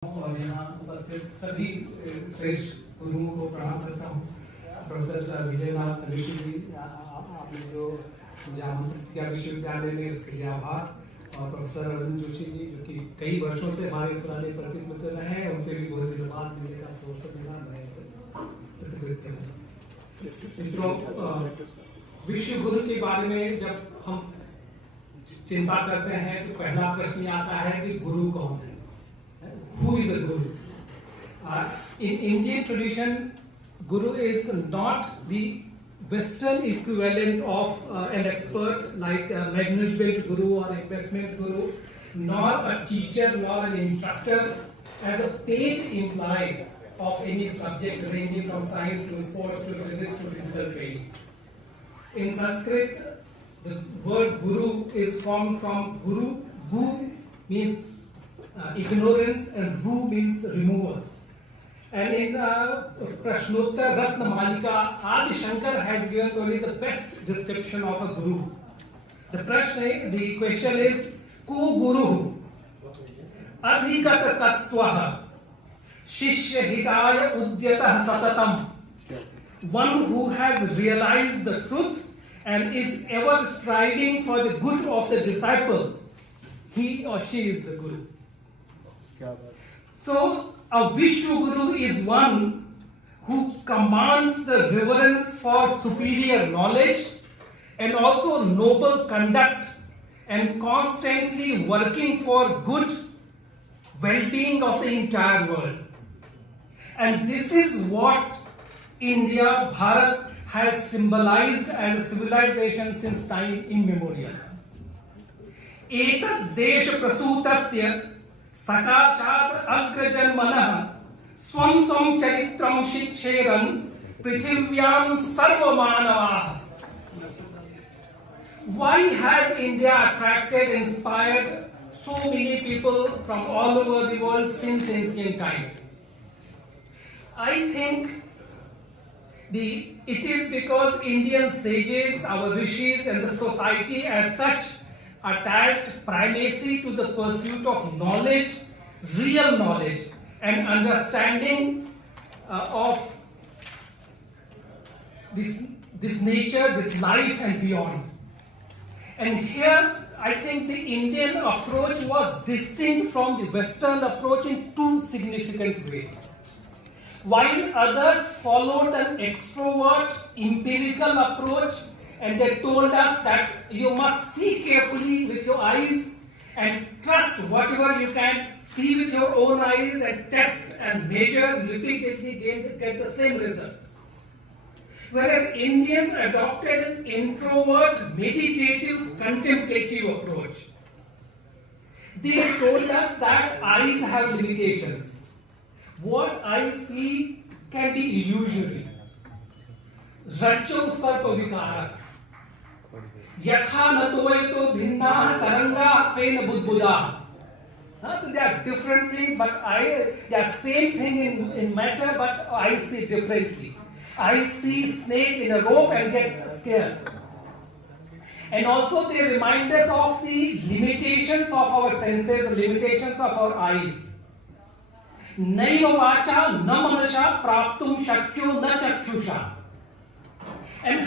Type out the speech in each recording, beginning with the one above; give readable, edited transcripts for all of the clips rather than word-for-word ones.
और यहाँ उपस्थित सभी श्रेष्ठ गुरुओं को प्रणाम करता हूँ। प्रोफेसर विजयनाथ ऋषि जी, आपने जो मुझे आमंत्रित किया विश्वविद्यालय में, उसके लिए आभार। और प्रोफेसर अरविंद जोशी जी, जो कि कई वर्षों से हमारे पुराने परिचित मित्र रहे हैं, उनसे भी बहुत दिनों बाद मिलने का अवसर मिला। मित्रों, विश्व गुरु के बारे में जब हम चिंता करते हैं तो पहला प्रश्न आता है कि गुरु कौन है? Who is a guru? In Indian tradition, guru is not the Western equivalent of an expert like a management guru or investment guru, nor a teacher, nor an instructor as a paid employee of any subject ranging from science to sports to physics to physical training. In Sanskrit, the word guru is formed from guru. Gu means ignorance and ru means removal. And in Prashnottar Ratna Malika, Adi Shankar has given only the best description of a guru. The question is, Ku Guru Adhikata Tattvaha Shishya Hidaya Udyatah Satatam. One who has realized the truth and is ever striving for the good of the disciple, he or she is the guru. So, a Vishwa Guru is one who commands the reverence for superior knowledge and also noble conduct and constantly working for good well-being of the entire world. And this is what India, Bharat, has symbolized as a civilization since time immemorial. Etat desha prasutasya Sakashat Agrajanmanah Swam Swam Charitram Shiksheran Prithivyam Sarvamanavah. Why has India attracted, inspired so many people from all over the world since ancient times? I think it is because Indian sages, our rishis, and the society as such attached primacy to the pursuit of knowledge, real knowledge, and understanding of this nature, this life, and beyond. And here, I think the Indian approach was distinct from the Western approach in two significant ways. While others followed an extrovert, empirical approach, and they told us that you must see carefully with your eyes and trust whatever you can see with your own eyes and test and measure repeatedly get the same result. Whereas Indians adopted an introvert, meditative, contemplative approach. They told us that eyes have limitations. What eyes see can be illusory. Rajyo sarpa vikara. Yatha natoyeto bhinna taranga fena budbuda. There are different things, but they are same thing in matter, but I see differently. I see snake in a rope and get scared. And also they remind us of the limitations of our senses, the limitations of our eyes. Naiva vacha na manasha praptum shakyo na chakshusha. And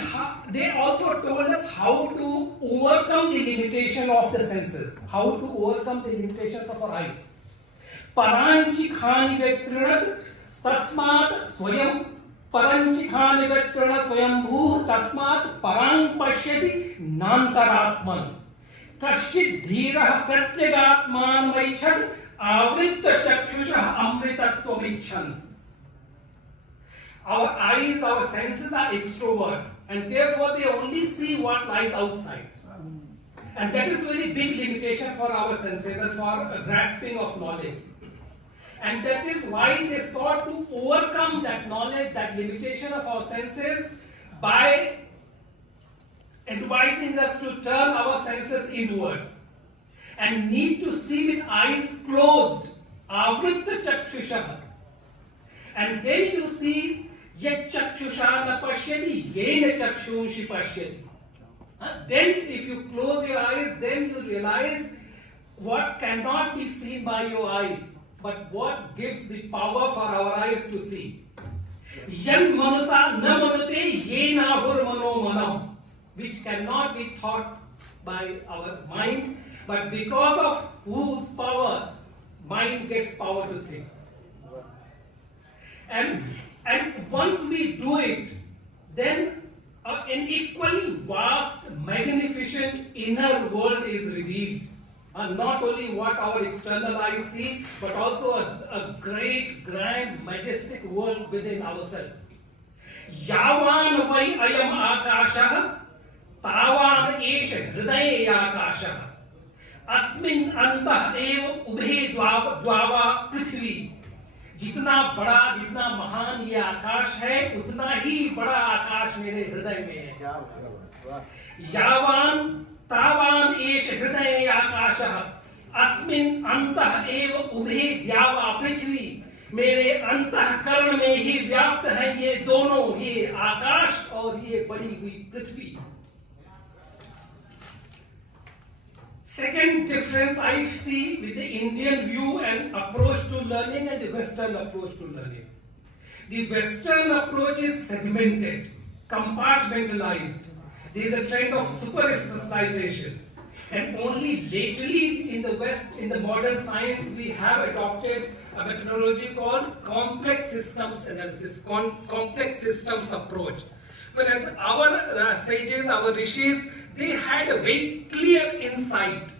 they also told us how to overcome the limitation of the senses, how to overcome the limitations of our eyes. Paranchi khani vetrinat tasmat swayam paranchi khani vetrinat swayambhu tasmat parang pashyati nantaratman kashchit dhirah pratyagatman vaichat avritta chakshusha amritatva vichan. Our eyes, our senses are extrovert, and therefore they only see what lies outside. And that is a very big limitation for our senses and for grasping of knowledge. And that is why they sought to overcome that knowledge, that limitation of our senses, by advising us to turn our senses inwards and need to see with eyes closed. Avritta chakshusha. And then you see Yet chakshusha na pashyati, yena chakshunshi pashyati. Then if you close your eyes, then you realize what cannot be seen by your eyes. but what gives the power for our eyes to see? Yan manusa na manute ye nahur mano manam, which cannot be thought by our mind, but because of whose power, mind gets power to think. And once we do it, then an equally vast, magnificent inner world is revealed. Not only what our external eyes see, but also a great, grand, majestic world within ourselves. Yavan vai ayam akashah, tavan esha hridaye akashah, asmin antah ev ubhe dwava prithvi. जितना बड़ा, जितना महान ये आकाश है, उतना ही बड़ा आकाश मेरे हृदय में है. यावान तावान एष हृदय आकाशः अस्मिन् अंतः एव उभे द्यावा पृथ्वी. मेरे अंतःकरण में ही व्याप्त है ये दोनों, ये आकाश और ये बड़ी हुई पृथ्वी. Second difference I see with the Indian view and approach to learning and the Western approach to learning. The Western approach is segmented, compartmentalized. There is a trend of super specialization. And only lately in the West, in the modern science, we have adopted a methodology called complex systems analysis, complex systems approach. Whereas our sages, our rishis, they had a very clear insight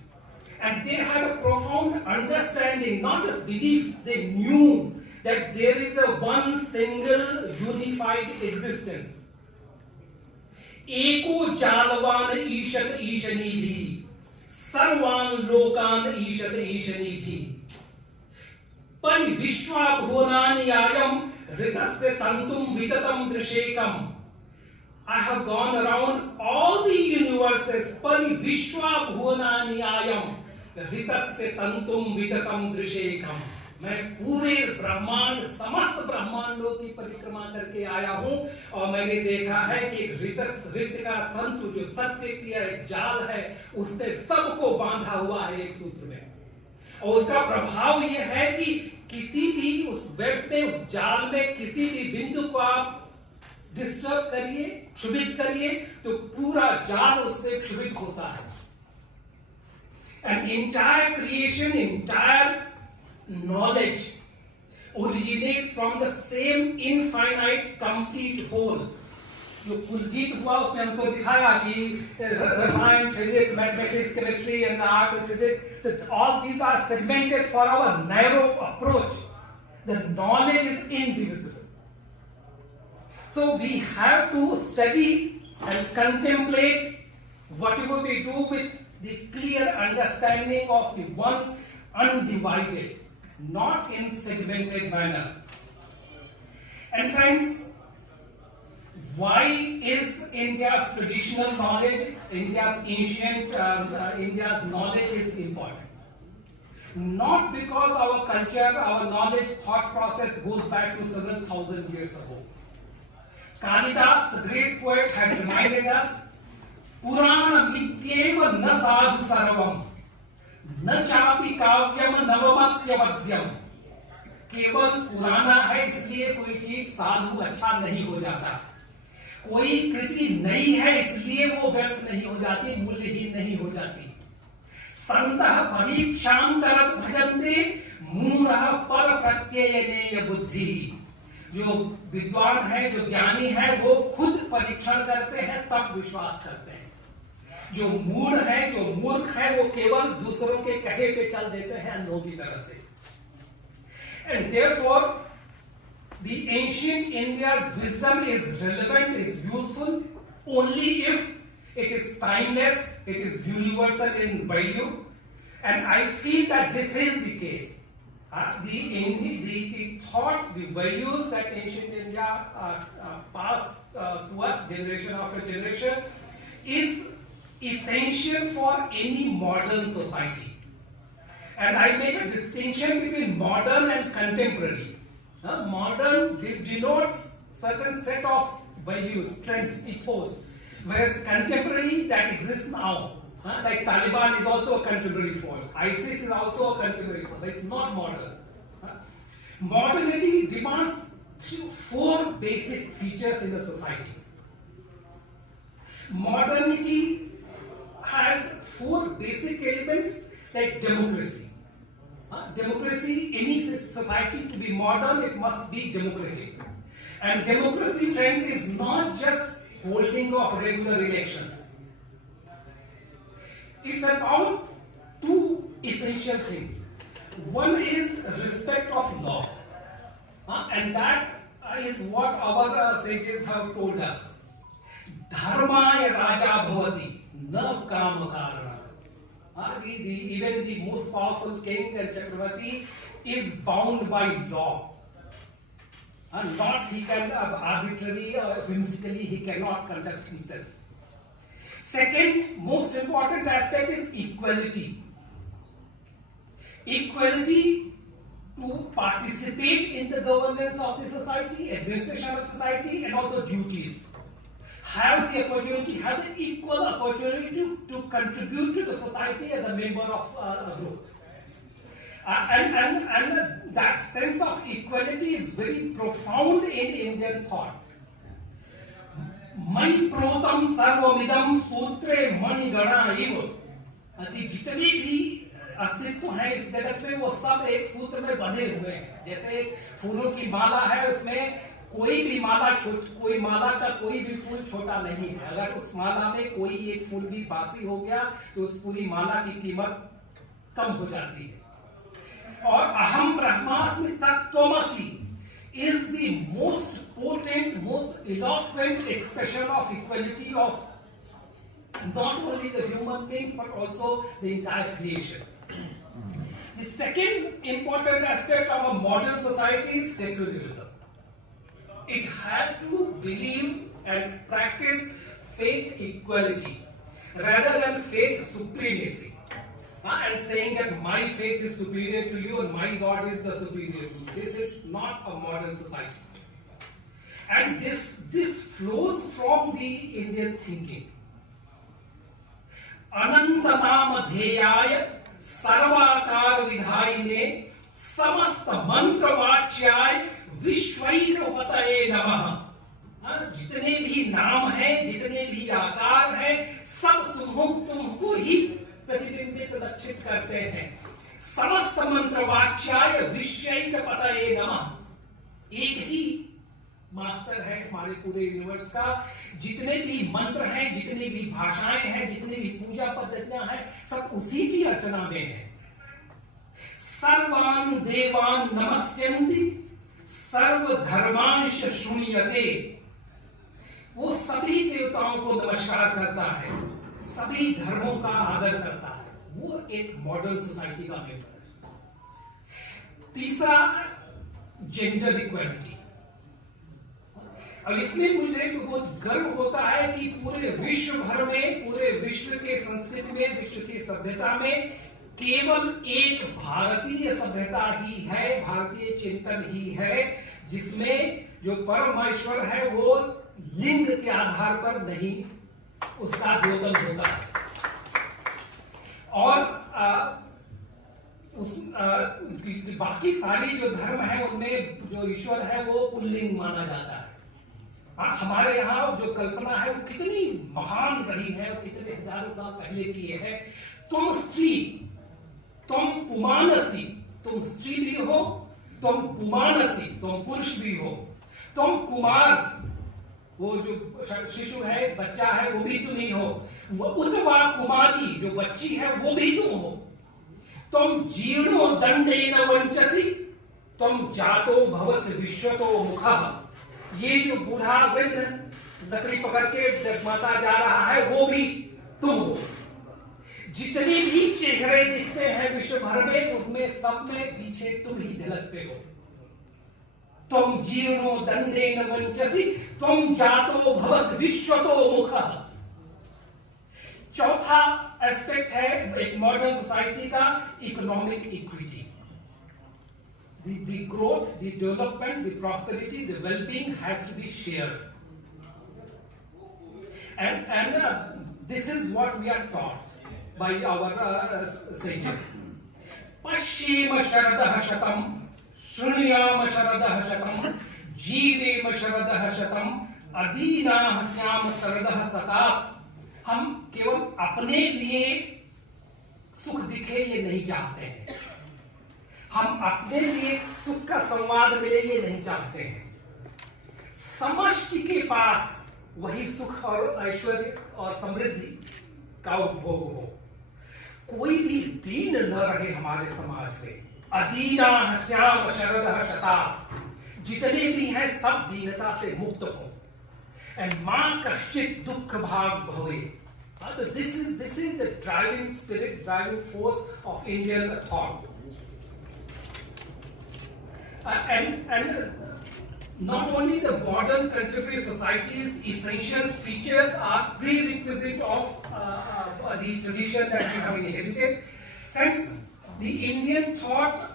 and they had a profound understanding, not just belief, they knew that there is a one single unified existence. Eko jalvan ishat ishani bhi, sarvan lokan ishat ishani bhi. Pari vishwa bhuvanani ayam ritasya tantum vitatam drishekam. I have gone around all the universes. Pari vishwa bhuvanani ayam ritasya tantum vitatam drishekam. मैं पूरे ब्रह्मांड, समस्त ब्रह्मांडों की परिक्रमा करके आया हूं और मैंने देखा है कि ऋत का तंतु जो सत्य की एक जाल है, उसने सबको बांधा हुआ है एक सूत्र में. और उसका प्रभाव यह है कि किसी भी उस वेब में, उस जाल में किसी भी बिंदु को आप डिस्टर्ब करिए, क्षुभित करिए, तो पूरा जाल उससे क्षुभित होता है. An entire creation, entire knowledge originates from the same infinite, complete whole. जो पुलकित हुआ उसने हमको दिखाया कि रसायन, physics, mathematics, chemistry and arts and physics, that all these are segmented for our narrow approach. The knowledge is indivisible. So we have to study and contemplate whatever we do with the clear understanding of the one undivided, not in segmented manner. And friends, why is India's traditional knowledge, India's ancient, India's knowledge is important? Not because our culture, our knowledge, thought process goes back to several thousand years ago. Kalidas, the great poet, had reminded us, Purana mityeva na sadhu sarvam, na chapi kavyam navamatyavadyam. केवल पुराना है इसलिए कोई चीज साधु अच्छा नहीं हो जाता. कोई कृति नई है इसलिए वो व्यर्थ नहीं हो जाती, मूल्यहीन नहीं हो जाती. संतः परीक्षांतरत भजन्ते मूढ़ः पर प्रत्ययनेय बुद्धि. जो विद्वान है, जो ज्ञानी है, वो खुद परीक्षण करते हैं तब विश्वास करते हैं. जो मूढ़ है, जो मूर्ख है, वो केवल दूसरों के कहे पे चल देते हैं अनुभव की तरह से. And therefore, the ancient India's wisdom is relevant, is useful only if it is timeless, it is universal in value. And I feel that this is the case. The thought, the values that ancient India passed to us generation after generation is essential for any modern society. And I make a distinction between modern and contemporary. Modern denotes certain set of values, trends, ethos, whereas contemporary that exists now. Like Taliban is also a contemporary force. ISIS is also a contemporary force. It's not modern. Modernity demands four basic features in a society. Modernity has four basic elements like democracy. Democracy, any society to be modern, it must be democratic. And democracy, friends, is not just holding of regular elections. It's about two essential things. One is respect of law. And that is what our sages have told us. Dharmaya raja bhavati, na kama karana. Even the most powerful king and Chakravarti is bound by law. Not he can arbitrarily or whimsically, he cannot conduct himself. Second most important aspect is equality. Equality to participate in the governance of the society, administration of society, and also duties. Have the opportunity, have the equal opportunity to contribute to the society as a member of a group. And that sense of equality is very profound in Indian thought. Mai protam sarvamidam sutre mani gana iva. जितने भी अस्तित्व है इस जगत में वो सब एक सूत्र में बंधे हुए हैं. जैसे फूलों की माला है, उसमें कोई भी माला कोई माला का कोई भी फूल छोटा नहीं है. अगर उस माला में कोई एक फूल भी बासी हो गया तो उस पूरी माला की कीमत कम हो जाती है. और अहम ब्रह्मास्मि तत्त्वमसि is the most potent, most eloquent expression of equality of not only the human beings but also the entire creation. The second important aspect of a modern society is secularism. It has to believe and practice faith equality rather than faith supremacy. And saying that my faith is superior to you and my God is superior to you. This is not a modern society. And this flows from the Indian thinking. Anantatam adhyaya sarvakar vidhayine samast mantravachyay vishwaikapataye namah. जितने भी नाम हैं, जितने भी आकार हैं, सब तुमको ही प्रतिबिंबित लक्षित करते हैं. समस्त मंत्रवाच्याय विश्वैकपतये नमः. एक ही मास्टर है हमारे पूरे यूनिवर्स का. जितने भी मंत्र हैं, जितनी भी भाषाएं हैं, जितनी भी पूजा पद्धतियां हैं, सब उसी की अर्चना में है. सर्वान् देवान् नमस्यन्ति सर्व धर्मांश शृण्यते. वो सभी देवताओं को नमस्कार करता है, सभी धर्मों का आदर करता है. वो एक मॉडर्न सोसाइटी का मेंबर है. तीसरा, जेंडर इक्वालिटी. अब इसमें मुझे बहुत गर्व होता है कि पूरे विश्व भर में, पूरे विश्व के संस्कृति में, विश्व की सभ्यता में केवल एक भारतीय सभ्यता ही है, भारतीय चिंतन ही है, जिसमें जो परमेश्वर है वो लिंग के आधार पर नहीं उसका द्योतन होता है. और बाकी सारी जो धर्म है उनमें जो ईश्वर है वो पुल्लिंग माना जाता है. हमारे यहाँ जो कल्पना है वो कितनी महान रही है, वो कितने हजारों साल पहले की है. तुम स्त्री, तुम पुमानसी, तुम स्त्री भी हो, तुम पुमानसी, तुम पुरुष भी हो. तुम कुमार, वो जो शिशु है, बच्चा है, वो भी तुम ही हो. वो उतवा कुमारी, जो बच्ची है, वो भी तुम हो. तुम जीर्णो दंडेन वंचसी, तुम जातो भवस विश्वतो मुखः. ये जो बूढ़ा वृद्ध लकड़ी पकड़ के डगमगाता जा रहा है, वो भी तुम हो. जितने भी चेहरे दिखते हैं विश्व भर में, उसमें सब में पीछे तुम ही झलकते हो. तुम जीर्णो दंडेन वंचसी, तुम जातो भवस विश्वतो मुखः. चौथा एस्पेक्ट है एक मॉडर्न सोसाइटी का, economic equity. The growth, the development, the prosperity, the well-being has to be shared. And this is what we are taught by our sages. Pashyema sharadah shatam शृणुयाम शरदः शतम् जीवेम शरदः शतम् अदीनाः स्याम शरदः शतात्। हम केवल अपने लिए सुख दिखे ये नहीं चाहते हैं, हम अपने लिए सुख का संवाद मिले ये नहीं चाहते हैं। समष्टि के पास वही सुख और ऐश्वर्य और समृद्धि का उपभोग हो, कोई भी दीन न रहे हमारे समाज में। अदीनाः स्याम शरदः शतात्, जितने भी हैं सब दीनता से मुक्त हो। एंड मां कश्चित दुख भाग भवे। This is the driving spirit, driving force of Indian thought. And not only the modern contemporary society's essential features are prerequisite of the tradition that we have inherited. Friends, the Indian thought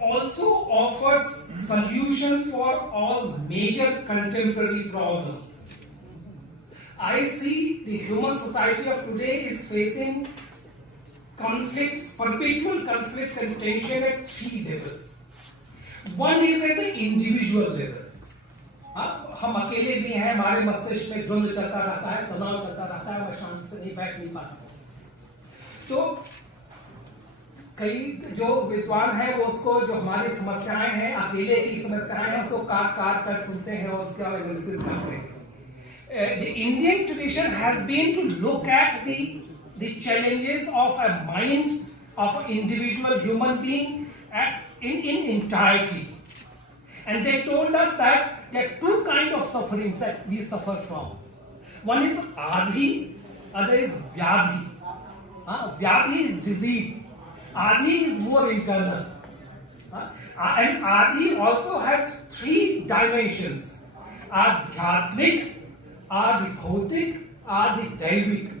also offers solutions for all major contemporary problems. I see the human society of today is facing conflicts, perpetual conflicts and tension at three levels. One is at the individual level. हम अकेले भी हैं, हमारे मस्तिष्क में द्वंद्व चलता रहता है, तनाव चलता रहता है, मैं शांति से नहीं बैठ नहीं पाता। तो कई जो विद्वान हैं वो उसको जो हमारी समस्याएं हैं, अकेले की समस्याएं हैं, उसको काट कर सुनते हैं और उसका एनालिसिस करते हैं। The Indian tradition has been to look at the challenges of a mind of an individual human being in entirety. And they told us that there are two kinds of sufferings that we suffer from. One is adhi, other is vyadhi. Vyadhi is disease. Adhi is more internal. And adhi also has three dimensions. Adhyatmik, Adi bhautik, Adi daivik.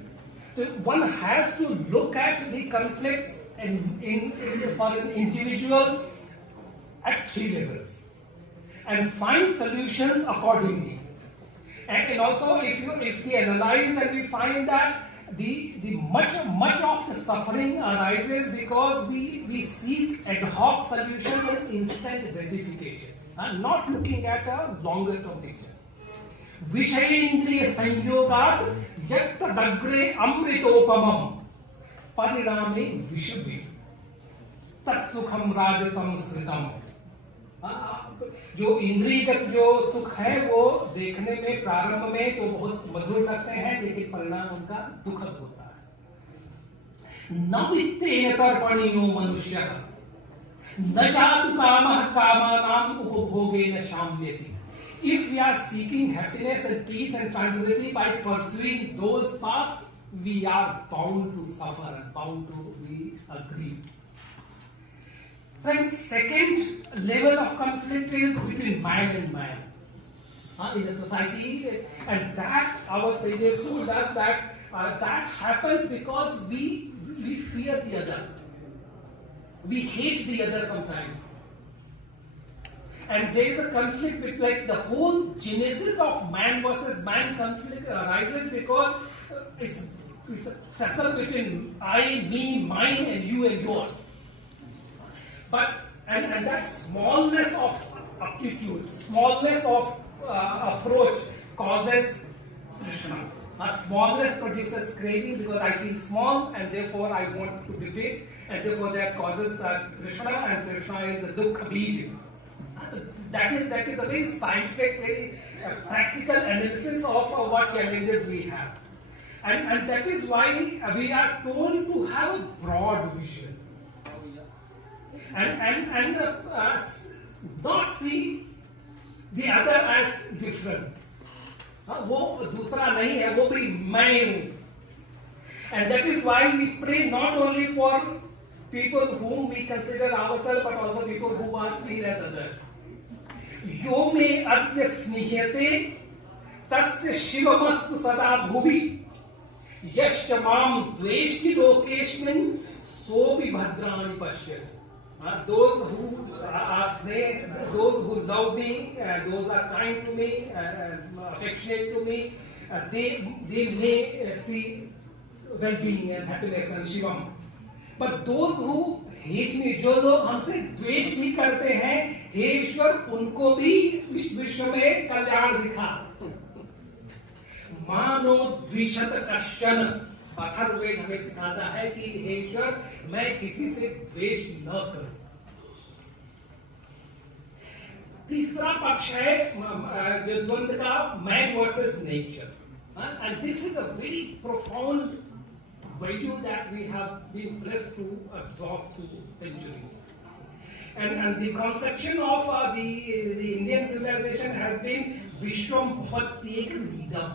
So one has to look at the conflicts for an individual at three levels and find solutions accordingly. And also, if we analyze, then we find that the much of the suffering arises because we seek ad hoc solutions and instant gratification, and not looking at a longer term picture. विषयेन्द्रिय संयोगात् यत्तदग्रे अमृतोपमम् परिणामे विषमे तत्सुखम राजसंस्कृतम। जो इंद्रियगत जो सुख है वो देखने में प्रारंभ में तो बहुत मधुर लगते हैं, लेकिन परिणाम उनका दुखद होता है। न वित्तेन तर्पणीयो मनुष्यः न जातु कामः कामानाम् उपभोगेन शाम्यति। If we are seeking happiness and peace and tranquility by pursuing those paths, we are bound to suffer and bound to be aggrieved. Friends, second level of conflict is between man and man in the society, and that our sages told us that that happens because we fear the other, we hate the other sometimes. And there is a conflict with, like, the whole genesis of man versus man conflict arises because it's a tussle between I, me, mine, and you and yours. But and that smallness of aptitude, smallness of approach causes trishna. Smallness produces craving because I feel small and therefore I want to be big, and therefore that causes trishna, and trishna is a dukkha bij. That is a very scientific, very practical analysis of what challenges we have. And that is why we are told to have a broad vision. And not see the other as different. वो दूसरा नहीं है, वो भी मैं हूँ. And that is why we pray not only for people whom we consider ourselves, but also people who are seen as others. यो मे अद्य स्निह्यते तस्य शिवमस्तु सदा भुवि यश्च माम द्वेष्टि लोकेस्मिन् सोऽपि भद्राणि पश्यतु. Those who those who love me, those are kind to me, affectionate to me, they may see well-being and happiness and shivam. But those who hate me, जो लोग हमसे द्वेष भी करते हैं, हे ईश्वर उनको भी इस विश्व में कल्याण दिखा। मानो द्विशत कश्चन, अथर्ववेद हमें सिखाता है कि हे ईश्वर मैं किसी से द्वेष न करूं। तीसरा पक्ष है जो द्वंद्व का, man versus nature, and this is a very profound value that we have been blessed to absorb through centuries. And the conception of the Indian civilization has been Vishwam Bhavattek Nidam.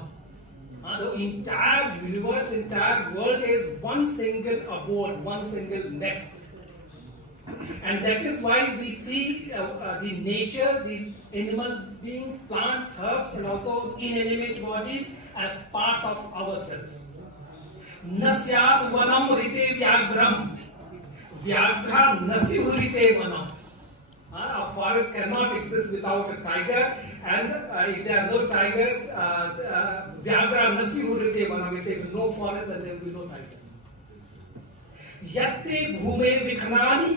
The entire universe, entire world is one single abode, one single nest. And that is why we see the nature, the animal beings, plants, herbs, and also inanimate bodies as part of ourselves. नस्यात् वनम ऋते व्याघ्रम, व्याघ्र नस्युः ऋते वनम. A forest cannot exist without a tiger, and if there are no tigers, व्याघ्र नस्युः ऋते वनम. If there is no forest, then there will be no tiger. यत्ते भूमे विखनानि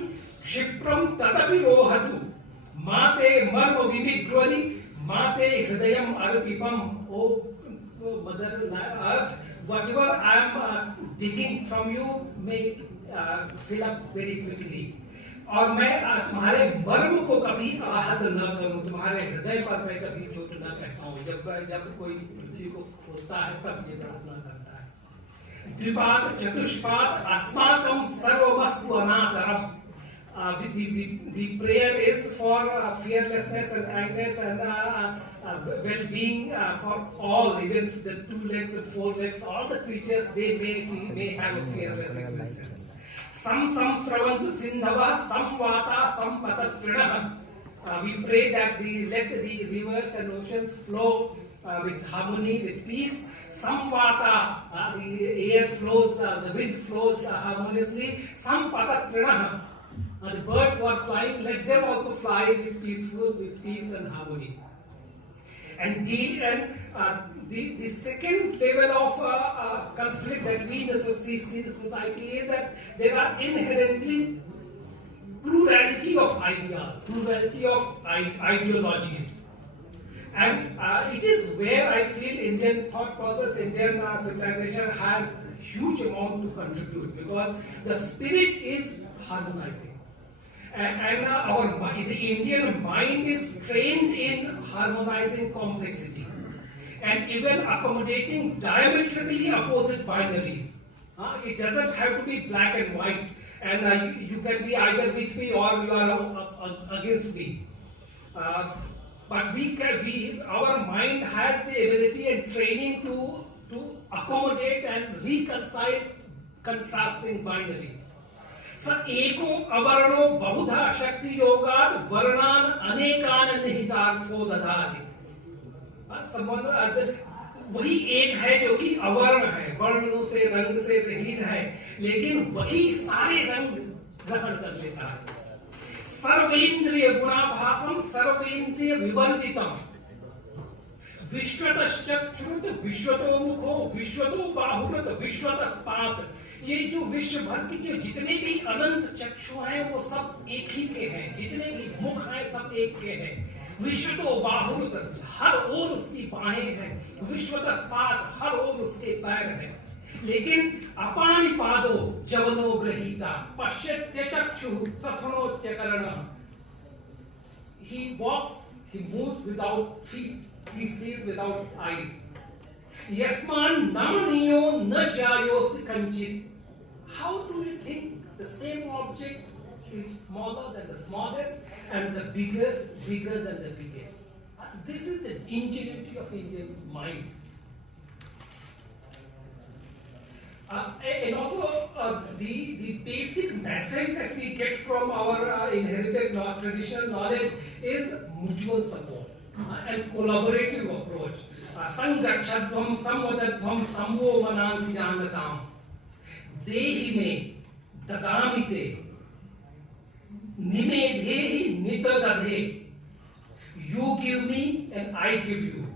क्षिप्रम तदपि रोहतु, माते मर्म विविग्रवि, माते हृदयम अर्पिपम. O Mother Earth, whatever I am digging from you may fill up very quickly. और मैं तुम्हारे मर्म को कभी आहत न करूं, तुम्हारे हृदय पर मैं कभी चोट न कहता हूं. जब कोई पृथ्वी को खोजता है तब ये प्रार्थना करता है. द्विपाद चतुष्पाद अस्माकं सर्ववस्तु अनादरम. The prayer is for fearlessness and kindness and well-being for all, even the 2 legs and 4 legs, all the creatures, they may have a fearless existence. Sam sravantu sindhava, sam vata, sam patatrinah. We pray that let the rivers and oceans flow with harmony, with peace. Sam vata, the air flows, the wind flows harmoniously. Sam patatrinah. The birds who are flying, let them also fly with peace and harmony. And the second level of conflict that we see in the society is that there are inherently plurality of ideas, plurality of ideologies. And it is where I feel Indian thought process, Indian civilization has huge amount to contribute, because the spirit is harmonizing. And the Indian mind is trained in harmonizing complexity and even accommodating diametrically opposite binaries. It doesn't have to be black and white, and you can be either with me or you are against me. But our mind has the ability and training to accommodate and reconcile contrasting binaries. स एको अवर्णो बहुधा शक्ति योगाद वर्णान अनेकान निहितार्थो दधाति. वही एक है जो कि अवर्ण है, वर्णों से रंग से रहित है, लेकिन वही सारे रंग ग्रहण कर लेता है. सर्वेंद्रिय गुणाभासम सर्वेंद्रिय विवर्जितम, विश्वतश्चक्षुरुत विश्वतो मुखो विश्वतो बाहुरुत विश्वतस्पात. ये जो विश्व भर की जो जितने भी अनंत चक्षु हैं वो सब एक ही के हैं, जितने भी मुख हैं सब एक के हैं. विश्वतो बाहुरुत, हर ओर उसकी बाहें हैं. विश्वतस्पात, हर ओर उसके पैर हैं. लेकिन अपाणिपादो जवनो गृहीता पश्यत्य चक्षु सस्वनोत्य करणः. He walks, he moves without feet, he sees without eyes. यस्मान नमनीयो न जायोस्ति Kanchit. How do you think the same object is smaller than the smallest and the biggest bigger than the biggest? This is the ingenuity of Indian mind. And also the basic message that we get from our inherited traditional knowledge is mutual support and collaborative approach. संगच्छध्वं संवदध्वं संवो मनांसि जानताम. देहि मे ददामि ते निमेधेहि नितदधे. You give me and I give you.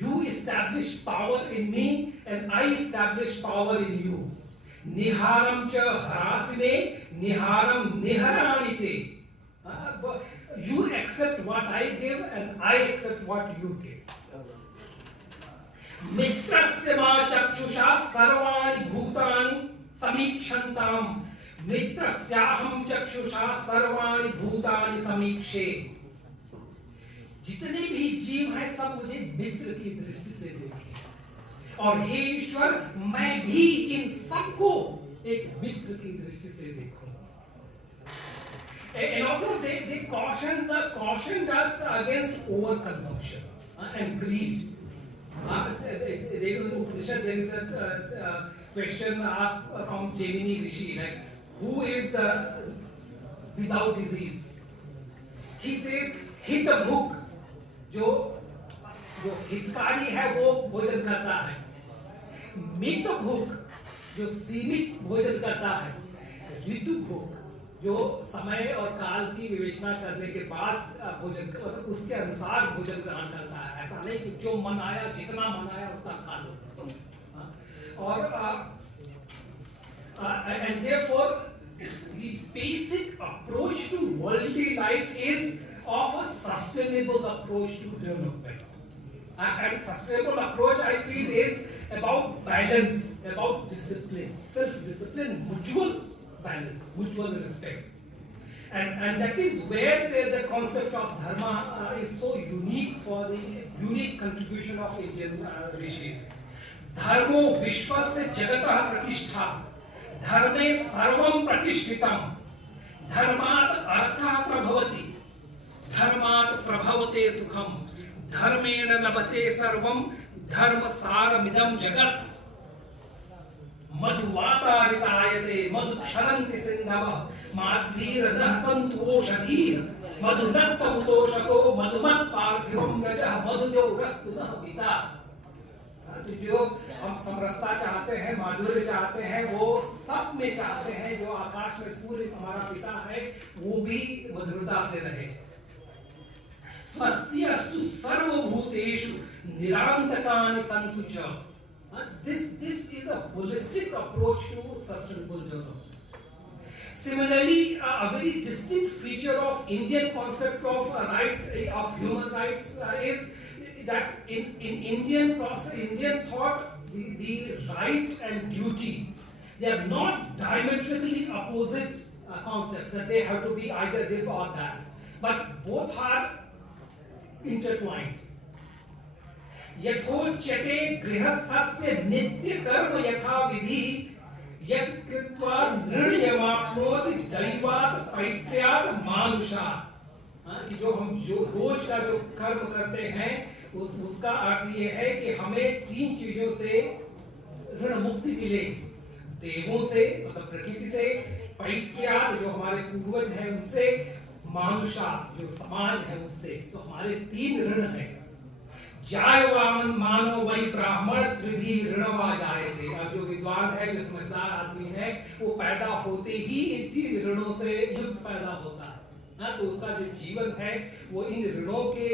You establish power in me and I establish power in you. Niharam cha harasime niharam niharani te. you accept what I give and I accept what you give. मित्रस्य मा चक्षुषा सर्वाणि भूतानि समीक्षन्ताम् मित्रस्याहं चक्षुषा सर्वाणि भूतानि समीक्षे. जितने भी जीव हैं सब मुझे मित्र की दृष्टि से देखें और हे ईश्वर मैं भी इन सबको एक मित्र की दृष्टि से देखूं. And also they cautioned us against overconsumption and greed. There is a question asked from Jaimini Rishi, like who is without disease? He says हित भूख, जो हितकारी है वो भोजन करता है. मित भूख जो सीमित भोजन करता है. ऋतु भूख जो समय और काल की विवेचना करने के बाद भोजन मतलब उसके अनुसार भोजन ग्रहण करता है. ऐसा नहीं कि जो मन आया जितना मन आया उतना खा लो. और and therefore the basic approach to worldly life is of a sustainable approach to development. And sustainable approach I feel is about balance, about discipline, self-discipline, mutual balance, mutual respect. And that is where the concept of dharma is so unique for the unique contribution of Indian rishis. Dharmo vishwasya jagatah pratishtha. Dharme sarvam pratishthitam. Dharmat arthah prabhavati. Dharmat prabhavate sukham. Dharmena labate sarvam. Dharma saramidam jagat. मधुवातारितायते मधुक्षरन्ति सिन्धवः माध्वीरदः सन्तोषधीः मधुनक्तमुदोषको मधुमत्पार्थिवं रजः मधुजौरस्तु नः पिता. तो जो हम समरसता चाहते हैं, माधुर्य चाहते हैं, वो सब में चाहते हैं. जो आकाश में सूर्य हमारा पिता है वो भी मधुरता से रहे. स्वस्ति अस्तु सर्वभूतेषु निरान्तकानि सन्तु च. This is a holistic approach to sustainable development. Similarly, a very distinct feature of Indian concept of rights, of human rights, is that in Indian thought, the right and duty, they are not diametrically opposite concepts, that they have to be either this or that, but both are intertwined. यथोच्यते गृहस्थस्य नित्य कर्म यथा विधि यत् कृत्वा नृण्यमाप्नोति दैवात् पैत्र्यात् मानुषात्. कि जो हम रोज का जो कर्म करते हैं उसका अर्थ ये है कि हमें तीन चीजों से ऋण मुक्ति मिले. देवों से मतलब प्रकृति से, पैत्र्यात् जो हमारे पूर्वज हैं उनसे, मानुषात् जो समाज है उससे. तो हमारे तीन ऋण हैं. जायवान मानो वही ब्राह्मण त्रिभी ऋणवा जायते. और जो विद्वान है, जो समझदार आदमी है, वो पैदा होते ही इन तीन ऋणों से युक्त पैदा होता है. तो उसका जो जीवन है वो इन ऋणों के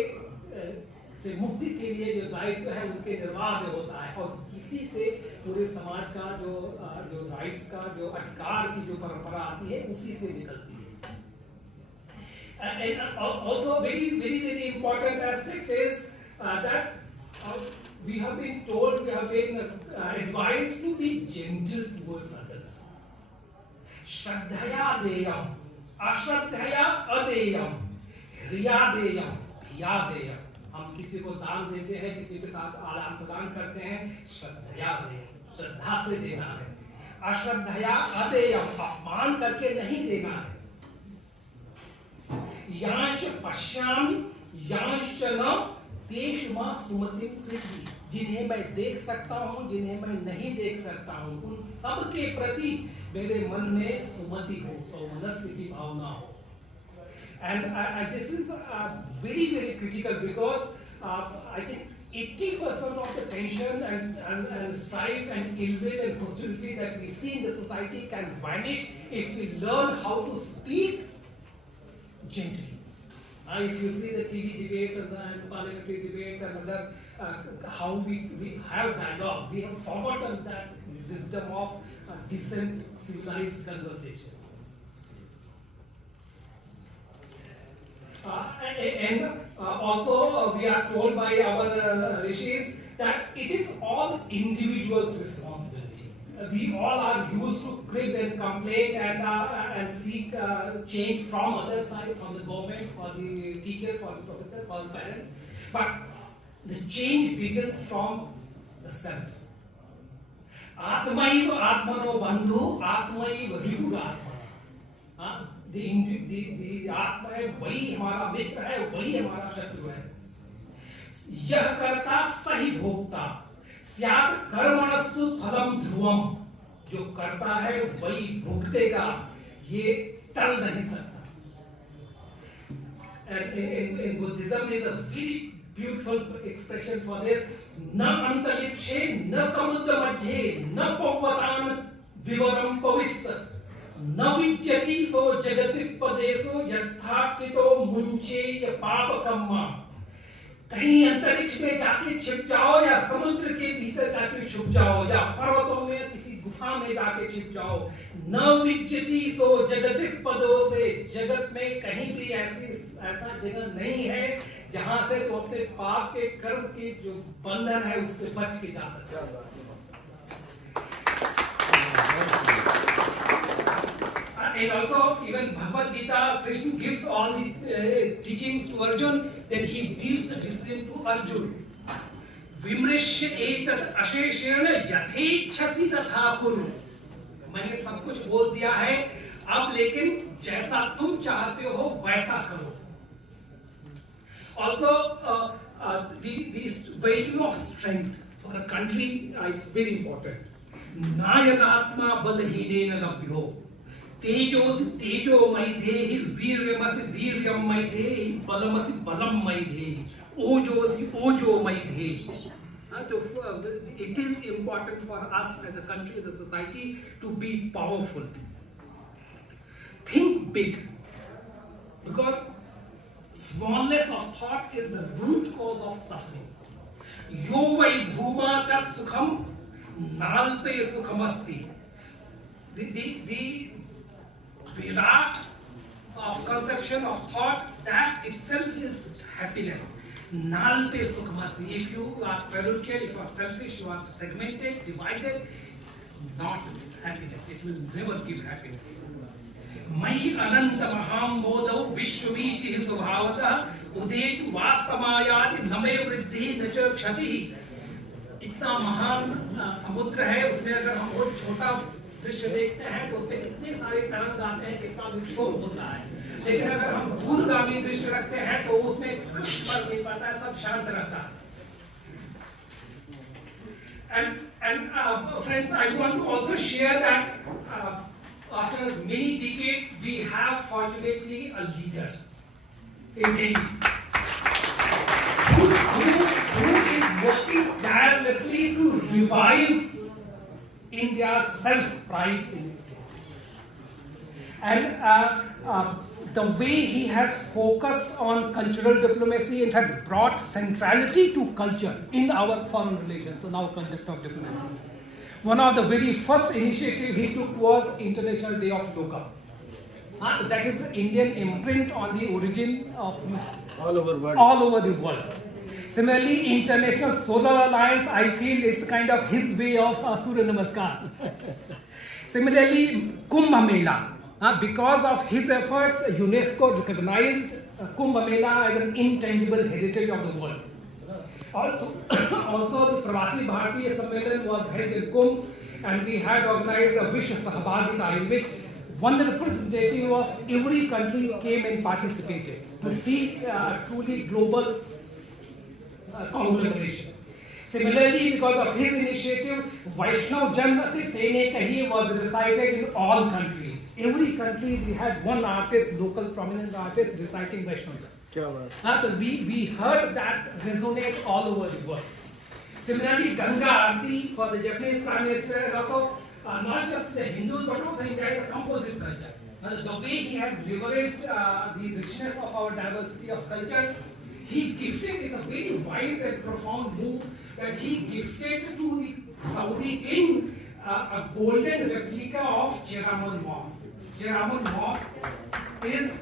से मुक्ति के लिए जो दायित्व है उनके निर्वाह में होता है. और इसी से पूरे समाज का जो राइट्स का जो अधिकार की जो परंपरा आती है उसी से निकलती है. And also very important aspect is that we have been told, we have been advised to be gentle towards others. Shraddhaya deyam, ashraddhaya adeyam, hriya deyam, bhiya deyam. हम किसी को दान देते हैं, किसी के साथ आदान प्रदान करते हैं, श्रद्धया देयम, श्रद्धा से देना है. अश्रद्धया अदेयम, अपमान करके नहीं देना है. यांश पश्यामि यांश न तेषु मां सुमतिं कृति. जिन्हें मैं देख सकता हूं, जिन्हें मैं नहीं देख सकता हूं, उन सब के प्रति मेरे मन में सुमति हो, सौमनस्य की भावना हो. And this is very critical because I think 80% of the tension and strife and ill will and hostility that we see in the society can vanish if we learn how to speak gently. If you see the TV debates and the parliamentary debates and other how we have dialogue, we have forgotten that wisdom of decent, civilized conversation. And also we are told by our rishis that it is all individuals' responsibility. We all are used to crib and complain and seek change from other side, from the government, for the teacher, for the professor, for the parents. But the change begins from the self. Atmaiv atmano bandhu, atmaiv ripura atmana. The आत्मा है वही हमारा मित्र है, वही हमारा शत्रु है. यह करता सही भोगता, स्यात् कर्मणस्तु फलम ध्रुवम. जो करता है वही भुगतेगा, ये टल नहीं सकता. And in Buddhism there is a very beautiful expression for this. न अंतरिक्षे न समुद्र मध्य न पवतान विवरम पविस्स न विच्यति सो जगति पदेशो यथार्थितो मुंचे य पाप कम्मा. कहीं अंतरिक्ष में जाके छिप जाओ या समुद्र के भीतर जाके छुप जाओ या पर्वतों में किसी गुफा में जाके छिप जाओ. न विच्यति सो जगति पदों से, जगत में कहीं भी ऐसा जगह नहीं है जहां से तो अपने पाप के कर्म के जो बंधन है उससे बच के जा सकते. And also, even Bhagavad Gita, Krishna gives all the teachings to Arjun, then he gives the decision to Arjun. Vimrishya etat asheshena yathechasi tatha kuru. मैंने सब कुछ बोल दिया है, अब लेकिन जैसा तुम चाहते हो वैसा करो. Also, the value of strength for a country is very important. Nayanatma balhinena labhyo. तेजोसि तेजो मैधेहि वीर्यमसि वीर्यम मैधेहि बलमसि बलम मैधेहि ओजोसि ओजो मैधेहि. So it is important for us as a country, as a society, to be powerful. Think big, because smallness of thought is the root cause of suffering. Yo vai bhuma tat sukham nalpe sukhamasti. The Virat of conception of thought, that itself is happiness. Nalpe sukhamasti. If you are parochial, if you are selfish, you are segmented, divided, it's not happiness. It will never give happiness. Mai ananta maham bodau vishwamiji subhavata udetu vastamayati name vriddhi nacha kshati. इतना महान समुद्र है, उसमें अगर हम बहुत छोटा दृश्य देखते हैं तो उसमें इतने सारे तरंग आते हैं, कितना विक्षोभ होता है. लेकिन अगर हम दूरगामी दृश्य रखते हैं तो उसमें कुछ फर्क नहीं पड़ता है, सब शांत रहता है. And friends, I want to also share that after many decades we have fortunately a leader in Delhi who is working tirelessly to revive India's self-pride in itself. And the way he has focused on cultural diplomacy, in fact, brought centrality to culture in our foreign relations, in our conduct of diplomacy. One of the very first initiative he took was International Day of Yoga. That is the Indian imprint on the origin of all over the world. Similarly, International Solar Alliance, I feel, is kind of his way of Surya Namaskar. Similarly, Kumbh Mela. Because of his efforts, UNESCO recognized Kumbh Mela as an intangible heritage of the world. Also the Pravasi Bharatiya Sammelan was held in Kumbh, and we had organized a Vishwa Sahabhagita in which one representative of every country came and participated to see truly global conglomeration. Similarly, because of his initiative, Vaishnav Janmati Tene Kahi was recited in all countries. Every country we had one artist, local prominent artist, reciting Vaishnav Janmati. We heard that resonate all over the world. Similarly, Ganga Aarti for the Japanese Prime Minister, and also not just the Hindus but also India is a composite culture. The way he has leveraged the richness of our diversity of culture, he gifted, is a very wise and profound move, that he gifted to the Saudi king a golden replica of Jeraman Mosque. Jeraman Mosque is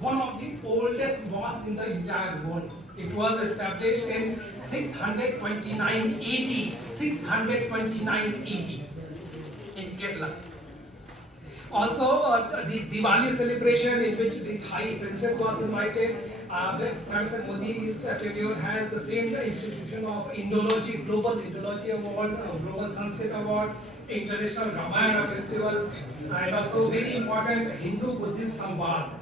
one of the oldest mosques in the entire world. It was established in 629 AD. 629 AD in Kerala. Also, the Diwali celebration in which the Thai princess was invited. Prime Minister Modi's tenure has the same institution of Indology, Global Indology Award, Global Sanskrit Award, International Ramayana Festival, and also very important Hindu-Buddhist Samvad.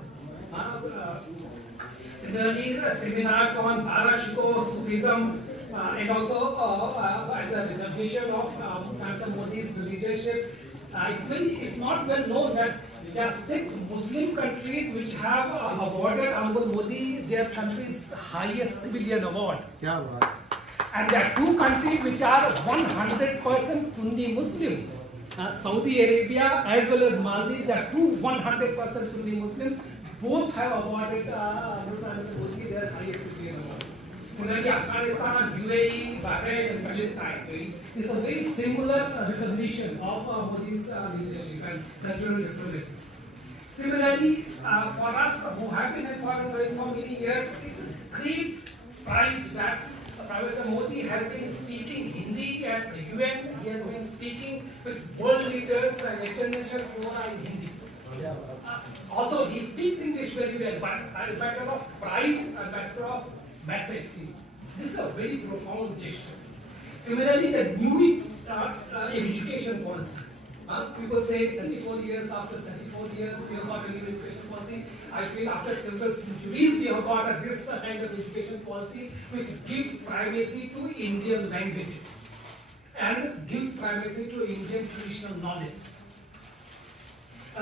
Similarly, seminars on Parashiko, Sufism, and also as a recognition of Prime Minister Modi's leadership. It's not well known that there are 6 Muslim countries which have awarded Honorable Modi their country's highest civilian award. क्या बात? And there are 2 countries which are 100% Sunni Muslim. Saudi Arabia as well as Maldives, there are 2 100% Sunni Muslims. Both have awarded Prime Minister Modi their highest civilian award. Similarly, Afghanistan, UAE, Bahrain, and Palestine. It's a very similar recognition of Modi's leadership and cultural diplomacy. Similarly, for us who have been in foreign service for many years, it's great pride that Prime Minister Modi has been speaking Hindi at the UN. He has been speaking with world leaders and international fora in Hindi. Although he speaks English very well, but as a matter of pride, a matter of message. This is a very profound gesture. Similarly, the new education policy. People say 34 years, after 34 years we have got a new education policy. I feel after several centuries we have got this kind of education policy which gives primacy to Indian languages and gives primacy to Indian traditional knowledge.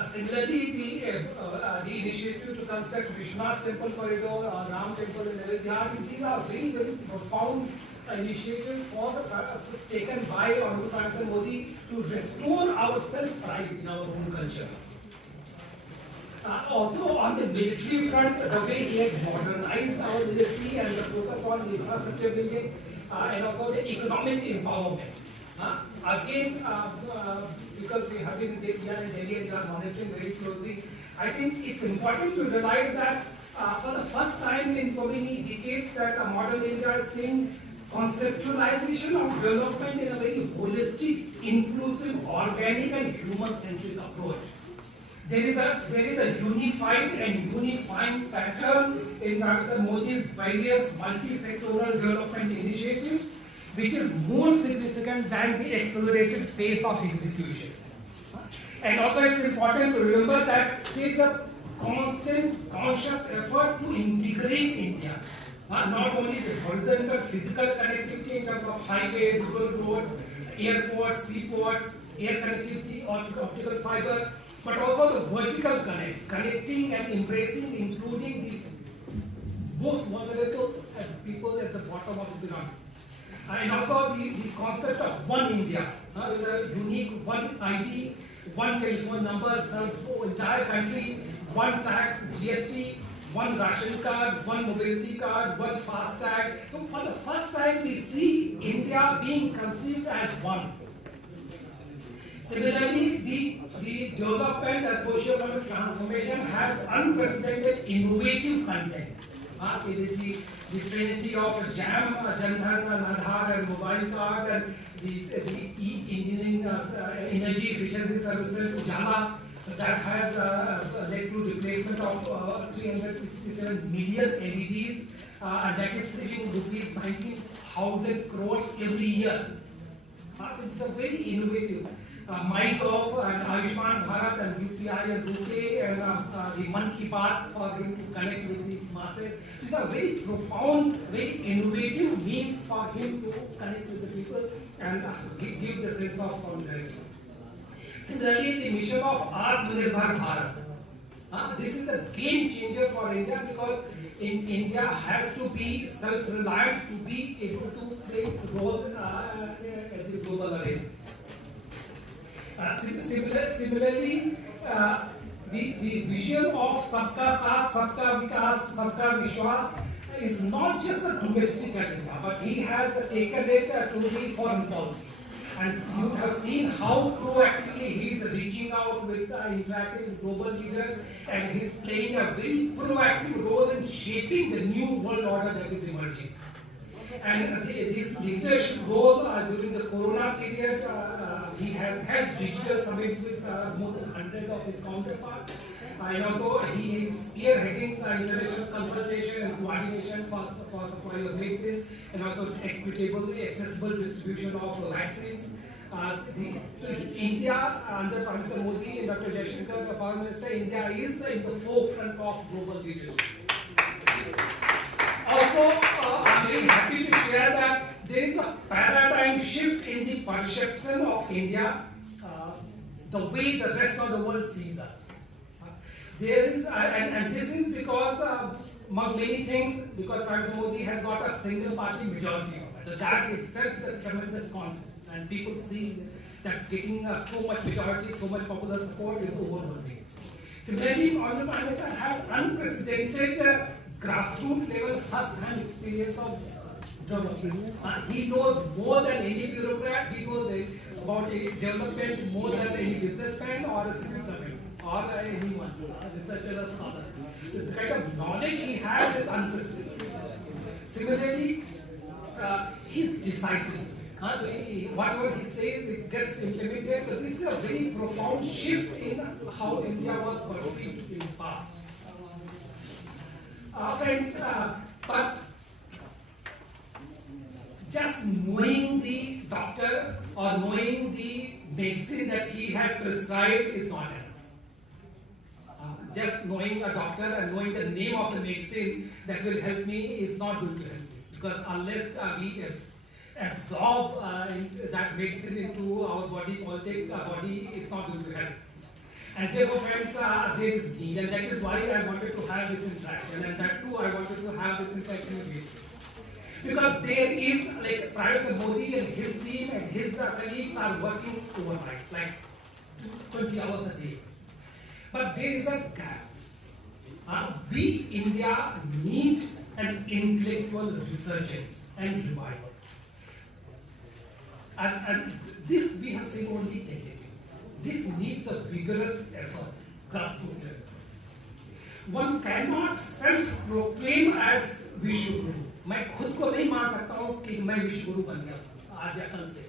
Similarly, the initiative to construct Vishwanath Temple Corridor, Ram Temple in Ayodhya, these are very, very profound initiatives taken by Honorable Prime Minister Modi to restore our self-pride in our own culture. Also on the military front, the way he has modernized our military and the focus on infrastructure building and also the economic empowerment. Again, because we have been here in Delhi and we are monitoring very closely, I think it's important to realize that for the first time in so many decades that modern India is seeing conceptualization of development in a very holistic, inclusive, organic and human-centric approach. There is a unified and unifying pattern in Prime Minister Modi's various multi-sectoral development initiatives, which is more significant than the accelerated pace of execution. And also it's important to remember that there is a constant, conscious effort to integrate India. Not only the horizontal physical connectivity in terms of highways, rural roads, airports, seaports, air connectivity, optical fiber, but also the vertical connecting and embracing, including the most vulnerable people at the bottom of the pyramid. And also the concept of one India. Is a unique one ID, one telephone number serves the entire country, one tax, GST, one ration card, one mobility card, one FASTag. So for the first time we see India being conceived as one. Similarly, the development and socio-economic transformation has unprecedented innovative content. The trinity of JAM, Jan Dhan, Aadhaar and mobile cards and the e-engineering energy efficiency services, Ujala, that has led to replacement of 367 million LEDs and that is saving rupees 19,000 crores every year. It's a very innovative. MyGov and Ayushman Bharat and UPI and RuPay and the Mann Ki Baat for him to connect with the masses. These are very profound, very innovative means for him to connect with the people and give the sense of solidarity. Similarly, the mission of Atmanirbhar Bharat. This is a game changer for India because India has to be self-reliant to be able to play its role at the global arena. Similarly, the vision of Sabka Saath, Sabka Vikas, Sabka Vishwas is not just a domestic agenda, but he has taken it to the foreign policy. And you have seen how proactively he is reaching out with interacting with global leaders, and he is playing a very proactive role in shaping the new world order that is emerging. And this leadership role during the Corona period, he has held digital summits with more than 100 of his counterparts. And also he is spearheading international consultation and coordination for supply of medicines, and also equitable, accessible distribution of vaccines. India, under Prime Minister Modi and Dr. Jaishankar, the Foreign Minister, India is in the forefront of global leadership. Also, I'm very happy to share that there is a paradigm shift in the perception of India, the way the rest of the world sees us. There is, and this is because, among many things, because Prime Minister Modi has got a single party majority. That itself is a tremendous confidence, and people see that getting so much majority, so much popular support is overwhelming. Similarly, Honorable Prime Minister has unprecedented grassroots level first-hand experience of development. He knows more than any bureaucrat. He knows about development more than any businessman or a civil servant or anyone, researcher or scholar. The kind of knowledge he has is unprecedented. Similarly, he's decisive. Whatever he says, it gets implemented. So this is a very profound shift in how India was perceived in the past. Friends, but just knowing the doctor or knowing the medicine that he has prescribed is not enough. Just knowing a doctor and knowing the name of the medicine that will help me is not going to help me, because unless we absorb that medicine into our body politic, our body is not going to help. And therefore, friends, there is need, and that is why I wanted to have this interaction, and that too I wanted to have this interaction with you. Because there is, like Prime Minister Modi and his team and his colleagues are working overnight, like 20 hours a day. But there is a gap. We, India, need an intellectual resurgence and revival. And this we have seen only tentative. This needs a vigorous effort, grassroots level. One cannot self-proclaim as विश्व गुरु. मैं खुद को नहीं मान सकता हूँ कि मैं विश्व गुरु बन गया आज या कल से.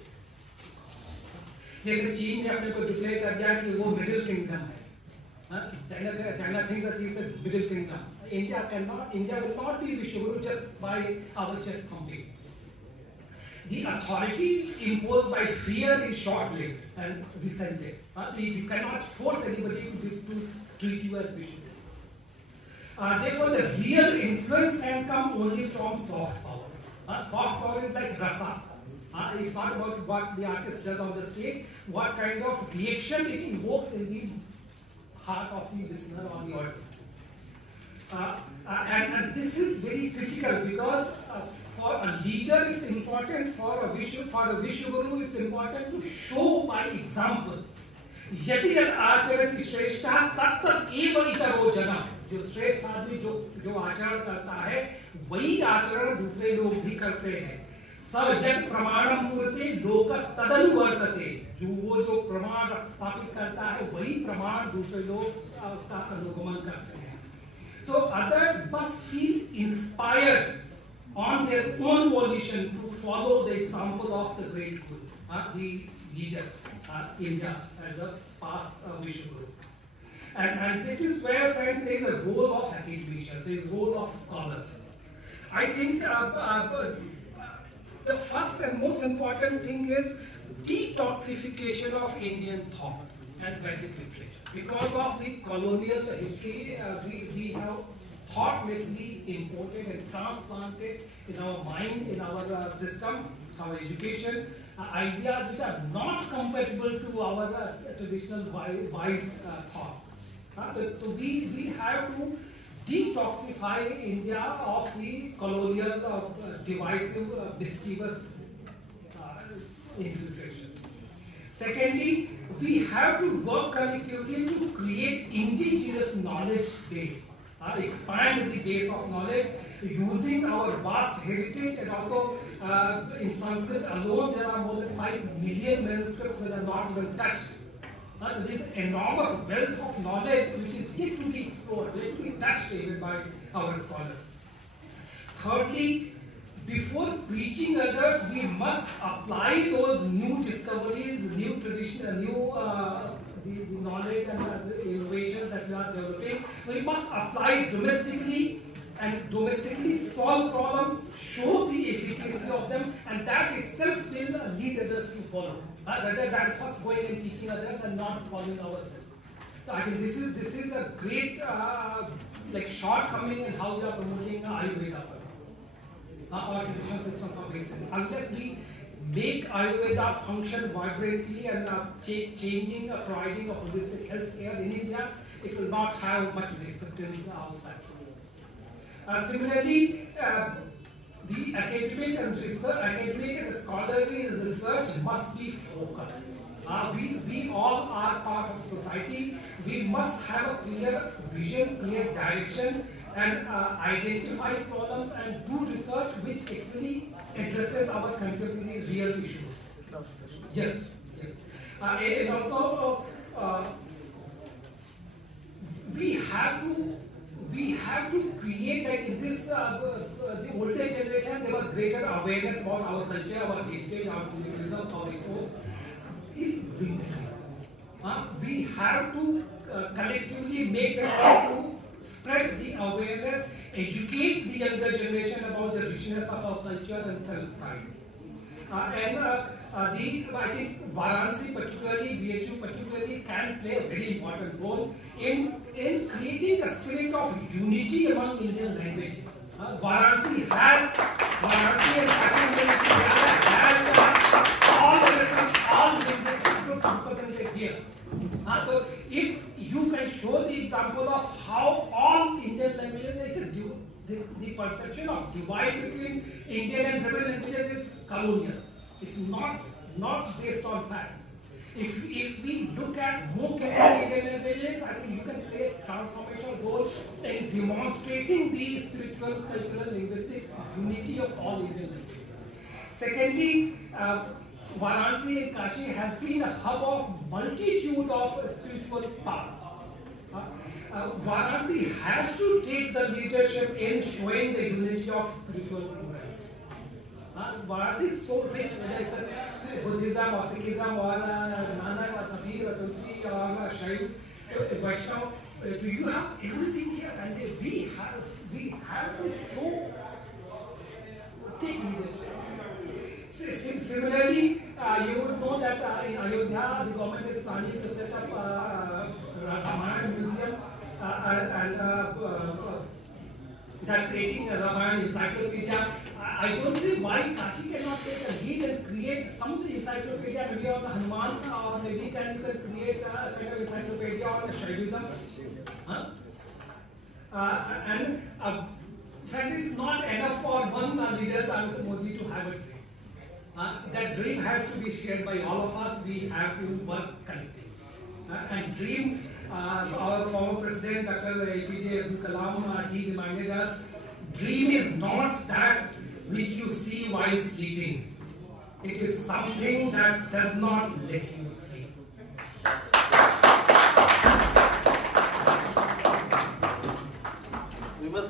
जैसे चीन ने अपने को डिक्लेयर कर दिया कि वो मिडिल किंगडम है. China thinks that it's a middle kingdom. India will not be विश्व गुरु just by our chest thumping. The authority imposed by fear is short-lived and resented. You cannot force anybody to treat you as Vishnu. Therefore, the real influence can come only from soft power. Soft power is like rasa. It's not about what the artist does on the stage, what kind of reaction it evokes in the heart of the listener or the audience. And this is very critical because for a leader it's important, for a Vishnu Guru it's important to show by example. यदि आचरण की श्रेष्ठता तब तक एव इतरो जनम. जो श्रेष्ठ आदमी जो आचरण करता है वही आचरण दूसरे लोग भी करते हैं. सब जग प्रमाणम मूर्ते लोकस तदनुवर्तते. जो प्रमाण स्थापित करता है वही प्रमाण दूसरे लोग उसका अनुगमन करते हैं. So others must feel inspired on their own volition to follow the example of the great Guru, the leader, India as a past Vishnu Guru. And that is where, friends, there is a role of academicians, there is a role of scholars. I think the first and most important thing is detoxification of Indian thought and Vedic literature. Because of the colonial history, we have thoughtlessly imported and transplanted in our mind, in our system, our education, ideas which are not compatible to our traditional wise thought. So we have to detoxify India of the colonial, divisive, mischievous infiltration. Secondly, we have to work collectively to create indigenous knowledge base, expand the base of knowledge, using our vast heritage, and also in Sanskrit alone there are more than 5 million manuscripts that are not even touched. This enormous wealth of knowledge which is yet to be explored, yet to be touched even by our scholars. Thirdly, before preaching others, we must apply those new discoveries, new tradition, new the knowledge and the innovations that we are developing. We must apply it domestically and domestically solve problems, show the efficacy of them, and that itself will lead others to follow. Rather than first going and teaching others and not following ourselves. So I think this is a great shortcoming in how we are promoting Ayurveda. Our traditional system of medicine. Unless we make Ayurveda function vibrantly and changing, providing a holistic health care in India, it will not have much acceptance outside. Similarly, the academic and scholarly research must be focused. We all are part of society. We must have a clear vision, clear direction, and identify problems and do research which actually addresses our contemporary real issues. Yes. And also we have to create, like in this the older generation, there was greater awareness about our culture, our heritage, our tourism, our ethos. Is we have to collectively make an effort to spread the awareness, educate the younger generation about the richness of our culture and self-pride. I think Varanasi particularly, BHU particularly, can play a very important role in creating a spirit of unity among Indian languages. Varanasi and Kashi has all linguistic groups represented here. So if you can show the example of how all Indian languages, the perception of divide between Indian and Dravidian languages is colonial. It's not based on facts. If we look at more carefully Indian languages, I think you can play a transformational role in demonstrating the spiritual, cultural, linguistic unity of all Indian languages. Secondly, Varanasi and Kashi has been a hub of multitude of spiritual paths. Varanasi has to take the leadership in showing the unity of spiritual movement. Varanasi is so rich, whether it's Buddhism or Sikhism or Nanak or Kabir or Tulsi or Shaiv, Vaishnav. Do you have everything here? And we have to show, take leadership. Similarly, you would know that in Ayodhya, the government is planning to set up a Ramayana museum and they're creating a Ramayana encyclopedia. I don't see why Kashi cannot take a lead and create some encyclopedia, maybe on the Hanuman, or maybe you can create a kind of encyclopedia on Shaivism. And that is not enough for one leader, Mr. Modi, to have a dream. That dream has to be shared by all of us. We have to work collectively. And dream, our former president, Dr. APJ Abdul Kalam, he reminded us, dream is not that which you see while sleeping. It is something that does not let you sleep.